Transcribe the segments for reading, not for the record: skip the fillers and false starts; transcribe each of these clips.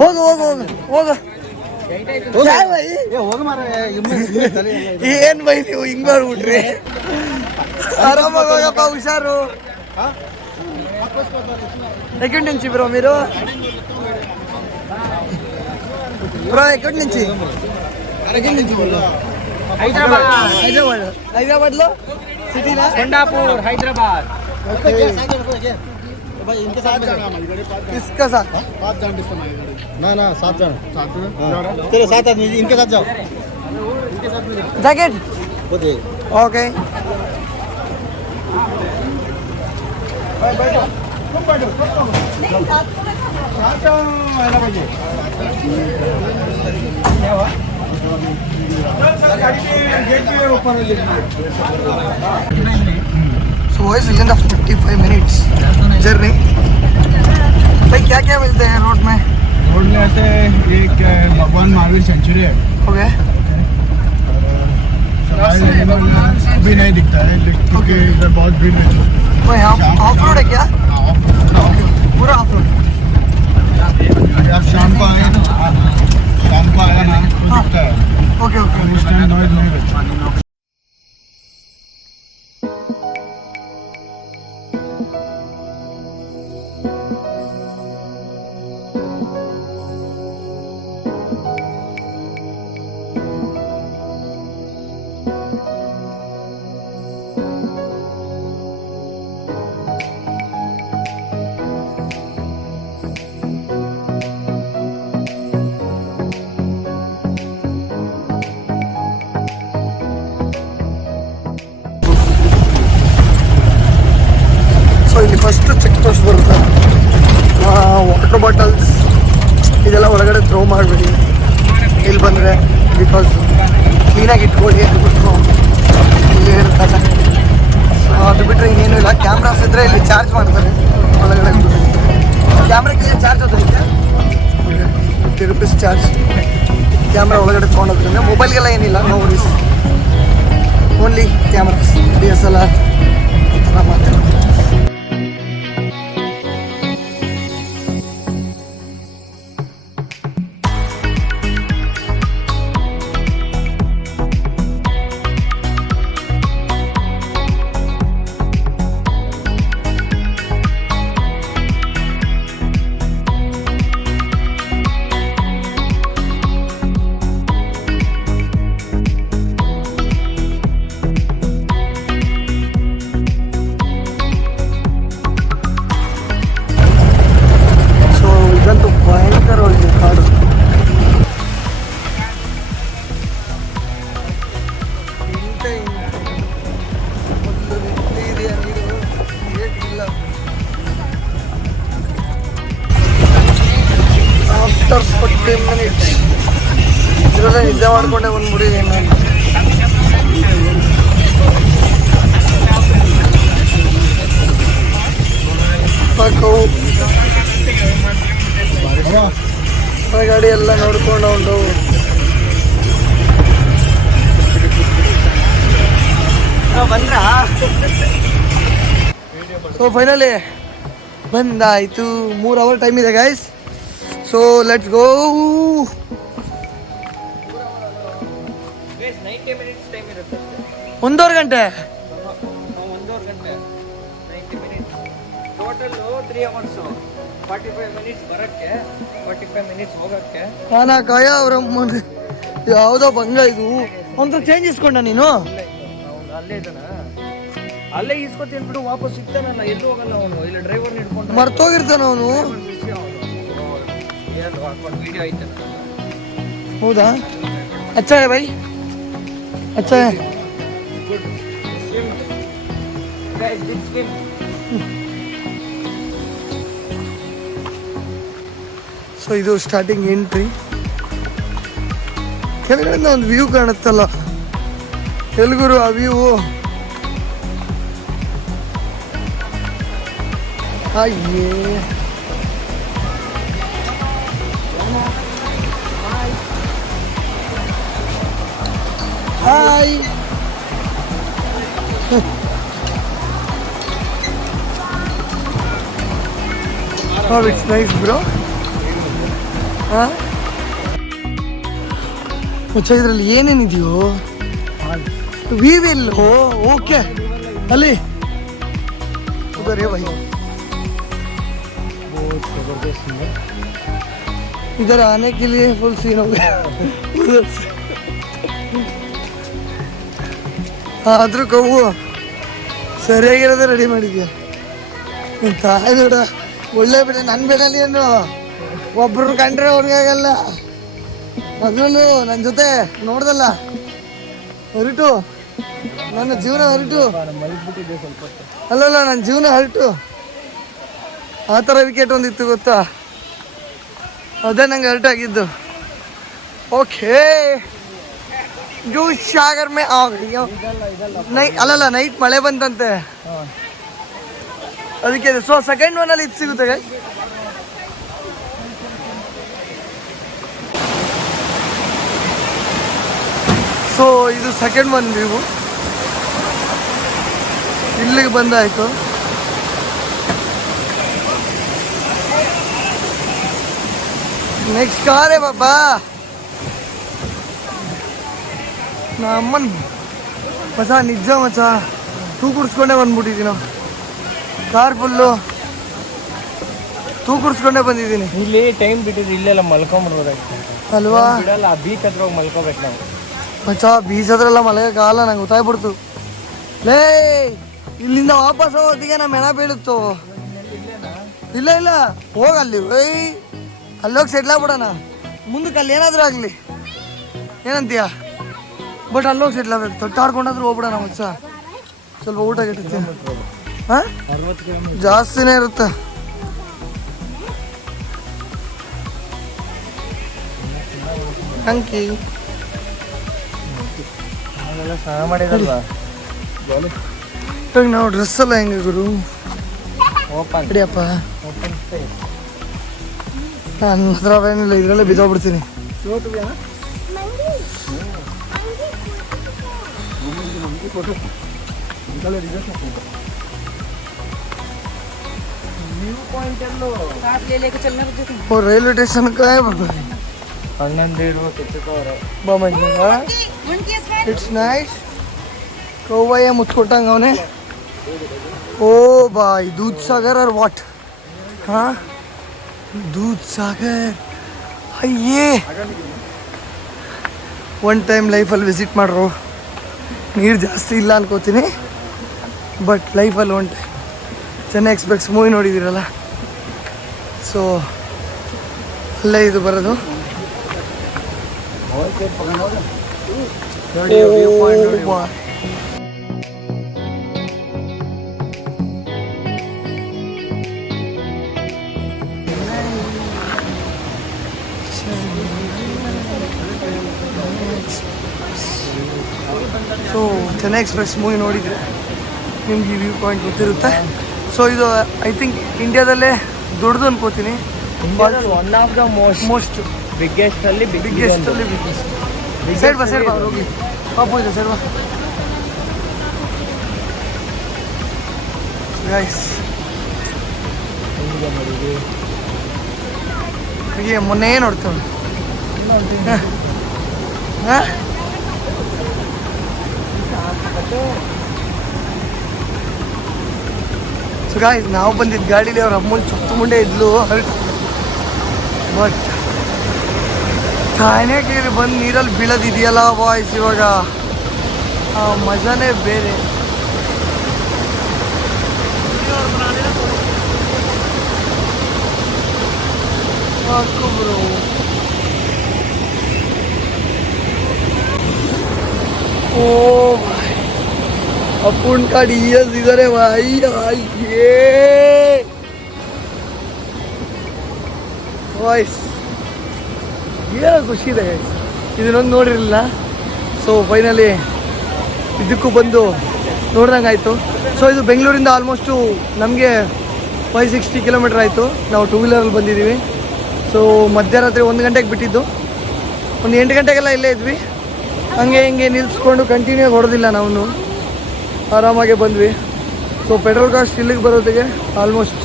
ಹೋಗು ಹೋಗು ಹೋಗು ಹೋಗು. ಏನ್ ಬೈ ನೀವು ಹಿಂಗ್ ಮಾಡ್ಬಿಟ್ರಿ? ఆరామగా ఒక హుషారు ఎక్కడి నుంచి బ్రో మీరు? బ్రో ఎక్కడి నుంచి? హైదరాబాద్ లో సిటీనా? కొండాపూర్ హైదరాబాద్. किसका साथ? 5 जन ना ना 7 जन तेरे साथ आदमी इनके साथ जाओ. Jacket okay. So it's within the 45 minutes journey. भाई क्या क्या मिलते हैं रोड में? रोड में ऐसे एक भगवान महावीर सेंचुरी है. ओके. अभी नहीं दिखता है क्योंकि इधर बहुत भीड़ है. कोई ऑफ रोड है क्या? पूरा ऑफ रोड. आप शाम को आए ना, तो दिखता है. Okay okay. उस टाइम नॉइज नहीं रहता. ಇಲ್ಲಿ ಫಸ್ಟ್ ಚೆಕ್ ಪೋಸ್ಟ್ ಬರುತ್ತೆ. ವಾಟರ್ ಬಾಟಲ್ಸ್ ಇದೆಲ್ಲ ಒಳಗಡೆ ಥ್ರೋ ಮಾಡಬೇಡಿ ಇಲ್ಲಿ ಬಂದರೆ, ಬಿಕಾಸ್ ಕ್ಲೀನಾಗಿ ಇಟ್ಕೊಳ್ಳಿ ಅಂದ್ಬಿಟ್ಟು ಇಲ್ಲಿ ಇರ್ತಾರೆ. ಅದು ಬಿಟ್ಟರೆ ಇನ್ನೇನು ಇಲ್ಲ. ಕ್ಯಾಮ್ರಾಸ್ ಇದ್ದರೆ ಇಲ್ಲಿ ಚಾರ್ಜ್ ಮಾಡ್ತಾರೆ ಒಳಗಡೆ. ಕ್ಯಾಮ್ರಾಗೆ ಚಾರ್ಜ್ ಅದೈತೆ, 50 ರೂಪೀಸ್ ಚಾರ್ಜ್. ಕ್ಯಾಮ್ರಾ ಒಳಗಡೆ ತೊಗೊಂಡೋದ್ರಿಂದ ಮೊಬೈಲ್ಗೆಲ್ಲ ಏನಿಲ್ಲ, no worries. Only cameras, DSLR ಈ ಥರ ಮಾತ್ರ. After 40 minutes ಇದರಲ್ಲೇ ನಿದ್ದೆ ಮಾಡಿಕೊಂಡೆ ಬಂದ್ಬಿಟ್ಟಿದ್ದೀನಿ ನಾನು. ಗಾಡಿ ಎಲ್ಲ ನೋಡ್ಕೊಂಡು ಉಂಟು. ಸೊ ಫೈನಲಿ ಬಂದಾಯಿತು. 3 ಅವರ್ ಟೈಮ್ ಇದೆ guys. So let's go. 90 minutes time ಇರುತ್ತೆ. 1.5 ಗಂಟೆ. 1.5 ಗಂಟೆ 90 minutes. Total 3 hours. 45 minutes ಬರಕ್ಕೆ, 45 minutes ಹೋಗಕ್ಕೆ. ಕಾಯ ಅವ್ರ ಯಾವುದೋ ಭಂಗ ಇದು. ಒಂಥರ ಚೇಂಜ್ ಇಸ್ಕೊಂಡ ನೀನು? ಅಲ್ಲೇ ಇದ್ದಾನ, ಅಲ್ಲೇ ಇಸ್ಕೊತಿ ಅಂದ್ಬಿಟ್ಟು ವಾಪಸ್ ಸಿಗ್ತಾನಲ್ಲ, ಎಲ್ಲೂ ಹೋಗಲ್ಲ ಅವನು. ಇಲ್ಲ ಡ್ರೈವರ್ ಹಿಡ್ಕೊಂಡು ಮರ್ತೋಗಿರ್ತಾನ ಅವನು. ವಿಡಿಯೋ ಐತೆ. ಹೌದಾ? ಅಚ್ಚಾ ಹೈ ಬೈ, ಅಚ್ಚಾ ಹೈ. ಸೊ ಇದು ಸ್ಟಾರ್ಟಿಂಗ್ ಎಂಟ್ರಿ. ಕೆಳಗಡೆಯಿಂದ ಒಂದು ವ್ಯೂ ಕಾಣುತ್ತಲ್ಲ, ಎಲ್ಗುರು ಆ ವ್ಯೂ. ಅಯ್ಯೇ hi. Oh, it's nice, bro. ಹಾಂ ಮುಚ್ಚ ಇದರಲ್ಲಿ ಏನೇನಿದೆಯೋ ವಿ ವಿಲ್ ಓಕೆ ಅಲ್ಲಿ उधर है भाई बहुत जबरदस्त है इधर आने के लिए फुल सीन हो गया उधर से ಆದರೂ ಕವು ಸರಿಯಾಗಿರೋದೇ ರೆಡಿ ಮಾಡಿದ್ಯಾ ತಾಯಿ ನೋಡ ಒಳ್ಳೆ ಬಿಡ ನನ್ನ ಬಿಡಲಿ ಏನು ಒಬ್ರು ಕಂಡ್ರೆ ಅವ್ರಿಗಾಗಲ್ಲ ಅದರಲ್ಲೂ ನನ್ನ ಜೊತೆ ನೋಡ್ದಲ್ಲ ಹೊರಟು ನನ್ನ ಜೀವನ ಹೊರಟು ಮಲಗಿಬಿಟ್ಟಿದ್ದೆ ಸ್ವಲ್ಪ ಅಲ್ಲಲ್ಲ ನನ್ನ ಜೀವನ ಹೊರಟು ಆ ಥರ ವಿಕೆಟ್ ಒಂದಿತ್ತು ಗೊತ್ತಾ ಅದೇ ನಂಗೆ ಹೊರಟಾಗಿದ್ದು ಓಕೆ दूधसागर में आ गई ಅಲ್ಲಲ್ಲ ನೈಟ್ ಮಳೆ ಬಂತಂತೆ ಅದಕ್ಕೆ ಸೊ ಸೆಕೆಂಡ್ ಒನ್ನಲ್ಲಿ ಇದು ಸಿಗುತ್ತೆ ಗೈಸ್ ಸೊ ಇದು ಸೆಕೆಂಡ್ ಒನ್ ನೀವು ಇಲ್ಲಿಗೆ ಬಂದಾಯ್ತು ನೆಕ್ಸ್ಟ್ ಕಾರೇ ಬಾಬಾ ನಮ್ಮನ್ ಮಚ ನಿಜ ಮಚ ತೂಕುಡ್ಸ್ಕೊಂಡೇ ಬಂದ್ಬಿಟ್ಟಿದ್ದೀನೋ ಕಾರ್ ಫುಲ್ಲು ತೂಕುಡ್ಸ್ಕೊಂಡೇ ಬಂದಿದ್ದೀನಿ ಇಲ್ಲಿ ಟೈಮ್ ಬಿಟ್ಟಿದ್ರೆ ಇಲ್ಲೆಲ್ಲ ಮಲ್ಕೊಂಬಿಡ್ಬೋದಾಯ್ತು ಅಲ್ವಾ ಬಿಡಲ್ಲ ಬೀಚ್ ಹತ್ರ ಹೋಗಿ ಮಲ್ಕೋಬೇಕು ನಾವು ಮಚ ಬೀಚ್ ಹತ್ರಲ್ಲ ಮಲಗಕ್ಕಾಗಲ್ಲ ನಂಗೆ ಗೊತ್ತಾಗ್ಬಿಡ್ತು ಲೇ ಇಲ್ಲಿಂದ ವಾಪಸ್ ಹೋಗೋದಿಗೆ ನಮ್ಮ ಹೆಣ ಬೀಳುತ್ತೋ ಇಲ್ಲ ಇಲ್ಲ ಹೋಗಲ್ಲಿ ಒಯ್ ಅಲ್ಲೋಗಿ ಸೆಟ್ಲ್ ಆಗ್ಬಿಡೋಣ ಮುಂದಕ್ಕೆ ಅಲ್ಲಿ ಏನಾದರೂ ಆಗಲಿ ಏನಂತೀಯ ಬಟ್ ಅಲ್ಲೋಗಿ ಸೆಟ್ಲ್ ಆಗ್ಬೇಕು ತೊಟ್ಟಾಡ್ಕೊಂಡಾದ್ರೂ ಹೋಗ್ಬಿಡೋಣ ಮಚ್ಚ ಸ್ವಲ್ಪ ಊಟ ಗಿಟ್ಟಿರ್ತೀನಿ ಹಾಂ 60 ಕಿಲೋಮೀಟರ್ ಜಾಸ್ತಿನೇ ಇರುತ್ತೆ ಅಂಕಿ ನಾವೆಲ್ಲ ಸ್ನಾನ ಮಾಡಿದಲ್ವಾ ಇವಾಗ ನಾವು ಡ್ರೆಸ್ ಎಲ್ಲ ಹೆಂಗೆ ಗುರು ಓಪನ್ ಅಡಿಯಪ್ಪ ಓಪನ್ ಸ್ಪೇಸ್ ನನ್ನ ಹತ್ರ ಏನಿಲ್ಲ ಇದರಲ್ಲೇ ಬಿದ್ದೋಗ್ಬಿಡ್ತೀನಿ वो रेलवे स्टेशन का है बाबा इट्स नाइस कोवैया मुझकोटांग ಅವನೇ ओ भाई दूधसागर और व्हाट हाँ दूधसागर अಯ್ಯೇ ಒನ್ ಟೈಮ್ ಲೈಫಲ್ಲಿ ವಿಸಿಟ್ ಮಾಡ್ರು ನೀರು ಜಾಸ್ತಿ ಇಲ್ಲ ಅನ್ಕೋತೀನಿ ಬಟ್ ಲೈಫಲ್ಲಿ one time Chennai express movie ನೋಡಿದ್ದೀರಲ್ಲ ಸೊ ಅಲ್ಲೇ ಇದು ಬರೋದು ಸೊ ಚೆನ್ನೈ ಎಕ್ಸ್ಪ್ರೆಸ್ ಮೂವಿ ನೋಡಿದರೆ ನಿಮ್ಗೆ ಈ ವ್ಯೂ ಪಾಯಿಂಟ್ ಗೊತ್ತಿರುತ್ತೆ ಸೊ ಇದು ಐ ಥಿಂಕ್ ಇಂಡಿಯಾದಲ್ಲೇ ದೊಡ್ಡದು ಅನ್ಕೋತೀನಿ one of the most biggest ಅಲ್ಲಿ ಬಿಗ್ಗೆಸ್ಟ್ ಅಲ್ಲಿ ಬಿಗ್ಗೆಸ್ಟ್ ಸೈಡ್ ಬಾ ಹೋಗಿ ಪಾಪು ಇದೆ ಸೈಡ್ ಬಾ ಗೈಸ್ ಹೀಗೆ ಮೊನ್ನೆ ನೋಡ್ತೇವೆ ಹಾಂ ಸೊ ಗಾಯ್ಸ್ ನಾವು ಬಂದಿದ್ದ ಗಾಡೀಲಿ ಅವ್ರ ಅಮ್ಮನ ಚುತ್ತು ಮುಂಡೆ ಇದ್ಲು ಬಟ್ ತಾಯಿನೇಗೆ ಬಂದು ನೀರಲ್ಲಿ ಬೀಳೋದಿದೆಯಲ್ಲ ಬಾಯ್ಸ್ ಇವಾಗ ಆ ಮಜಾನೇ ಬೇರೆ ಬ್ರೋ ओ अपन का डीएस इधर है भाई ये वाइस ये ಖುಷಿ ಇದೆ ಇದನ್ನೊಂದು ನೋಡಿರಲಿಲ್ಲ ಸೊ ಫೈನಲಿ ಇದಕ್ಕೂ ಬಂದು ನೋಡ್ದಂಗೆ ಆಯಿತು ಸೊ ಇದು ಬೆಂಗಳೂರಿಂದ ಆಲ್ಮೋಸ್ಟು ನಮಗೆ 560 ಕಿಲೋಮೀಟ್ರ್ ಆಯಿತು ನಾವು ಟೂ ವೀಲರಲ್ಲಿ ಬಂದಿದ್ದೀವಿ ಸೊ ಮಧ್ಯರಾತ್ರಿ 1 ಗಂಟೆಗೆ ಬಿಟ್ಟಿದ್ದು ಒಂದು 8 ಗಂಟೆಗೆಲ್ಲ ಇಲ್ಲೇ ಇದ್ವಿ ಹಂಗೆ ಹಿಂಗೆ ನಿಲ್ಲಿಸ್ಕೊಂಡು ಕಂಟಿನ್ಯೂ ಹೊಡೆದಿಲ್ಲ ನಾವು ಆರಾಮಾಗೆ ಬಂದ್ವಿ ಸೊ ಪೆಟ್ರೋಲ್ ಕಾಸ್ಟ್ ಇಲ್ಲಿಗೆ ಬರೋದಕ್ಕೆ ಆಲ್ಮೋಸ್ಟ್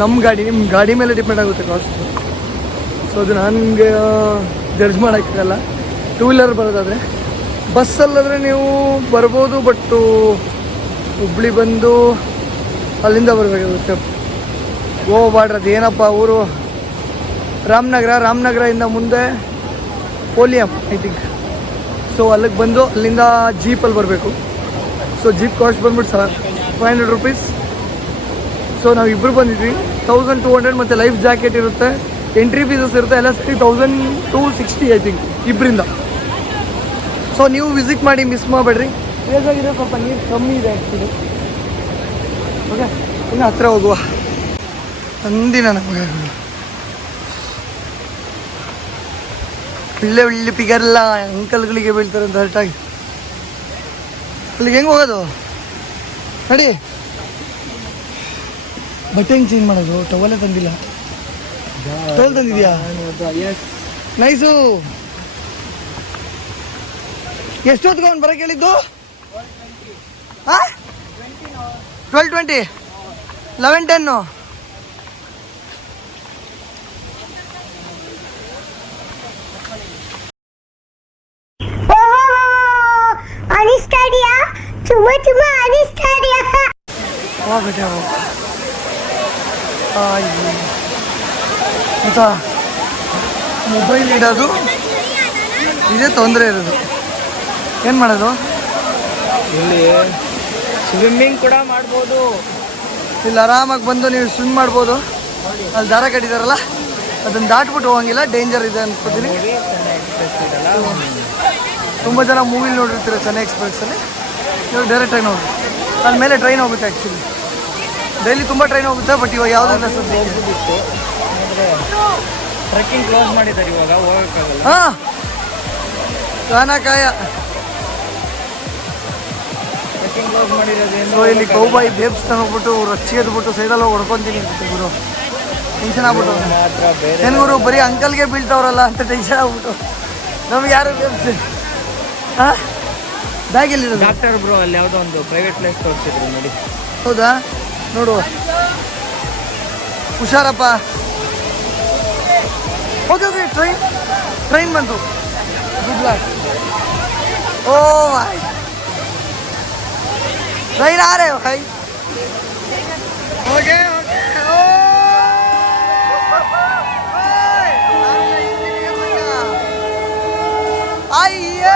ನಮ್ಮ ಗಾಡಿ ನಿಮ್ಮ ಗಾಡಿ ಮೇಲೆ ಡಿಪೆಂಡ್ ಆಗುತ್ತೆ ಕಾಸ್ಟ್ ಸೊ ಅದು ನನಗೆ ಜಡ್ಜ್ ಮಾಡೋಕ್ಕಾಗಲ್ಲ. ಟೂ ವೀಲರ್ ಬರೋದಾದರೆ. ಬಸ್ಸಲ್ಲಾದರೆ ನೀವು ಬರ್ಬೋದು, ಬಟ್ಟು ಹುಬ್ಳಿ ಬಂದು ಅಲ್ಲಿಂದ ಬರಬೇಕಾಗುತ್ತೆ. ಗೋವಾ ಬಾರ್ಡ್ರ್ ಅದು ಏನಪ್ಪ ಊರು, ರಾಮನಗರದಿಂದ ಮುಂದೆ ಪೋಲಿಯಂ ಐ ಥಿಂಕ್. ಸೊ ಅಲ್ಲಿಗೆ ಬಂದು ಅಲ್ಲಿಂದ ಜೀಪಲ್ಲಿ ಬರಬೇಕು. ಸೊ ಜೀಪ್ ಕಾಸ್ಟ್ ಬಂದ್ಬಿಟ್ಟು ₹500. ಸೊ ನಾವು ಇಬ್ಬರು ಬಂದಿದ್ವಿ. 1200 ಮತ್ತು ಲೈಫ್ ಜಾಕೆಟ್ ಇರುತ್ತೆ, ಎಂಟ್ರಿ ಫೀಸಸ್ ಇರುತ್ತೆ, ಎಲ್ಲ ಸೇರಿ 1260 ಐ ಥಿಂಕ್ ಇಬ್ಬರಿಂದ. ಸೊ ನೀವು ವಿಸಿಟ್ ಮಾಡಿ, ಮಿಸ್ ಮಾಡಬೇಡ್ರಿ. ಬೇಜಾಗಿದೆ, ಸ್ವಲ್ಪ ನೀರು ಕಮ್ಮಿ ಇದೆ ಆ್ಯಕ್ಚುಲಿ. ಓಕೆ, ಇನ್ನು ಹತ್ರ ಹೋಗುವ. ಅಂದಿನ ನಮಗೆ ಒಳ್ಳೆ ಪಿಗರ್ಲ್ಲ ಅಂಕಲ್ಗಳಿಗೆ ಬೀಳ್ತಾರೆ ಅಂತ ಹರ್ಟಾಗಿ. ಅಲ್ಲಿಗೆ ಹೆಂಗೆ ಹೋಗೋದು ನಡಿ. ಬಟ್ಟೆ ಹೆಂಗೆ ಚೇಂಜ್ ಮಾಡೋದು? ಟವಲೇ ತಂದಿಲ್ಲ. ಟವಲ್ ತಂದಿದ್ಯಾ? ನೈಸು. ಎಷ್ಟೊತ್ತಿಗೆ ಅವ್ನು ಬರೋಕೆ ಹೇಳಿದ್ದು? 12:20, 11:10. ಆಯ್ತಾ, ಮೊಬೈಲ್ ಇಡೋದು ಇದೇ ತೊಂದರೆ ಇರೋದು. ಏನು ಮಾಡೋದು? ಇಲ್ಲಿ ಸ್ವಿಮ್ಮಿಂಗ್ ಕೂಡ ಮಾಡ್ಬೋದು. ಇಲ್ಲಿ ಆರಾಮಾಗಿ ಬಂದು ನೀವು ಸ್ವಿಮ್ ಮಾಡ್ಬೋದು. ಅಲ್ಲಿ ದಾರ ಕಟ್ಟಿದಾರಲ್ಲ, ಅದನ್ನು ದಾಟ್ಬಿಟ್ಟು ಹೋಗಂಗಿಲ್ಲ, ಡೇಂಜರ್ ಇದೆ ಅನ್ಕೋತೀನಿ. ತುಂಬ ಜನ ಮೂವಿಲಿ ನೋಡಿರ್ತೀರ ಚೆನ್ನೈ ಎಕ್ಸ್ಪ್ರೆಸ್ಸಲ್ಲಿ, ನೀವು ಡೈರೆಕ್ಟಾಗಿ ನೋಡಿ. ಅದ್ಮೇಲೆ ಟ್ರೈನ್ ಹೋಗುತ್ತೆ. ಆ್ಯಕ್ಚುಲಿ ಡೈಲಿ ತುಂಬ ಟ್ರೈನ್ ಹೋಗುತ್ತೆ, ಬಟ್ ಇವಾಗ ಯಾವುದೆಲ್ಲ ಹೋಗ್ಬಿಟ್ಟಿತ್ತು. ಟ್ರೆಕ್ಕಿಂಗ್ ಕ್ಲೋಸ್ ಮಾಡಿದ್ದಾರೆ ಇವಾಗ, ಹೋಗೋಕ್ಕಾಗಲ್ಲ. ಹಾಂ, ಕಾನಕಾಯ ಟ್ರೆಕ್ಕಿಂಗ್ ಕ್ಲೋಸ್ ಮಾಡಿರೋದೇನು. ಸೊ ಇಲ್ಲಿ ಕೌಬಾಯಿ ಬೇಬ್ಸ್ ಹೋಗ್ಬಿಟ್ಟು ರಚ್ಚಿಗೆದ್ಬಿಟ್ಟು ಸೈಡಲ್ಲಿ ಹೋಗಿ ಹೊಡ್ಕೊತೀನಿ ಗುರು. ಟೆನ್ಷನ್ ಆಗ್ಬಿಟ್ಟು ಮಾತ್ರ ಬೇರೆ ಏನು ಗುರು, ಬರೀ ಅಂಕಲ್ಗೆ ಬೀಳ್ತಾವ್ರಲ್ಲ ಅಂತ ಟೆನ್ಷನ್ ಆಗ್ಬಿಟ್ಟು. ನಮ್ಗೆ ಯಾರು ಬೇಬ್ಸ್? ಹಾಂ, ಬ್ಯಾಗ್ ಎಲ್ಲಿರೋದು? ಡಾಕ್ಟರ್ ಬ್ರೋ ಅಲ್ಲಿ ಯಾವುದೋ ಒಂದು ಪ್ರೈವೇಟ್ ಪ್ಲೇಸ್ ತೋರಿಸಿದ್ರು ನೋಡಿ. ಹೌದಾ, ನೋಡುವ. ಹುಷಾರಪ್ಪ. ಓಕೆ ಓಕೆ, ಟ್ರೈನ್ ಬಂತು. Good luck. ಓ ಭಾಯ್, ट्रेन आ रहे हो भाई? Okay okay. आइए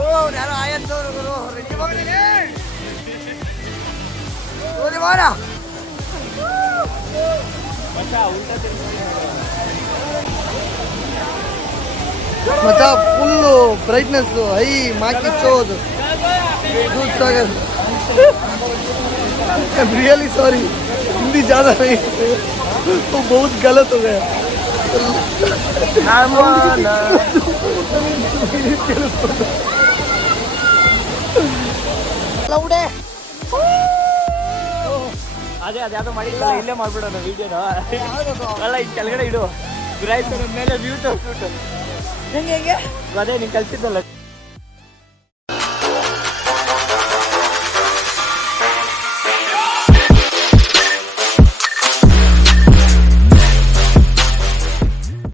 ओ यारो आया तो रेडी हो गए बोले मारा अच्छा उल्टा मचा फुल ब्राइटनेस आई माँ की चोद दूधसागर। रियली सॉरी, हिंदी ज़्यादा नहीं तो बहुत गलत हो गया। ಅದೇ ಅದ್ಯಾವುದೋ ಮಾಡಿಲ್ಲ, ಇಲ್ಲೇ ಮಾಡ್ಬಿಡೋಣ ವಿಡಿಯೋನ. ಅಲ್ಲ ಈಗ ಕೆಳಗಡೆ ಇಡು, ಗ್ರೈಸ್ ಮೇಲೆ ವ್ಯೂ ತೋರಿಸ್ಬಿಟ್ಟು ಹೆಂಗೆ ಅದೇ ನೀನು ಕಲ್ಸಿದ್ದಲ್ಲ.